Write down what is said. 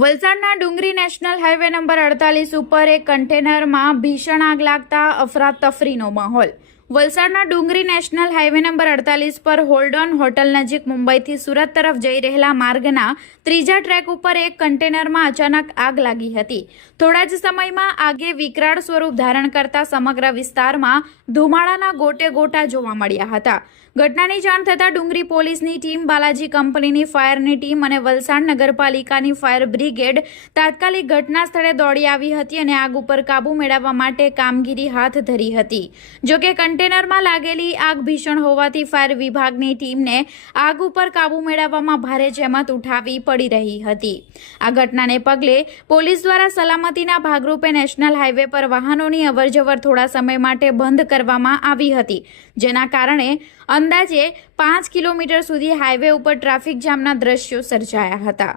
વલસાડના ડુંગરી national highway number 48 ઉપર એક કન્ટેનરમાં ભીષણ આગ લાગતા અફરાતફરીનો માહોલ। વલસાડના ડુંગરી નેશનલ હાઈવે નંબર 48 પર હોલ્ડોન હોટલ નજીક મુંબઈથી સુરત તરફ જઈ રહેલા માર્ગના ત્રીજા ટ્રેક ઉપર એક કન્ટેનરમાં અચાનક આગ લાગી હતી। થોડા જ સમયમાં આગે વિકરાળ સ્વરૂપ ધારણ કરતા સમગ્ર વિસ્તારમાં ધુમાડાના ગોટે ગોટા જોવા મળ્યા હતા। ઘટનાની જાણ થતાં ડુંગરી પોલીસની ટીમ, બાલાજી કંપનીની ફાયરની ટીમ અને વલસાડ નગરપાલિકાની ફાયર બ્રિગેડ તાત્કાલિક ઘટના સ્થળે દોડી આવી હતી અને આગ ઉપર કાબૂ મેળવવા માટે કામગીરી હાથ ધરી હતી। જો કે કન્ટેનરમાં લાગેલી આગ ભીષણ હોવાથી ફાયર વિભાગની ટીમને આગ ઉપર કાબૂ મેળવવામાં ભારે જહેમત ઉઠાવવી પડી રહી હતી। આ ઘટનાને પગલે પોલીસ દ્વારા સલામતીના ભાગરૂપે નેશનલ હાઈવે પર વાહનોની અવરજવર થોડા સમય માટે બંધ કરવામાં આવી હતી, જેના કારણે અંદાજે 5 કિલોમીટર સુધી હાઈવે ઉપર ટ્રાફિક જામના દ્રશ્યો સર્જાયા હતા।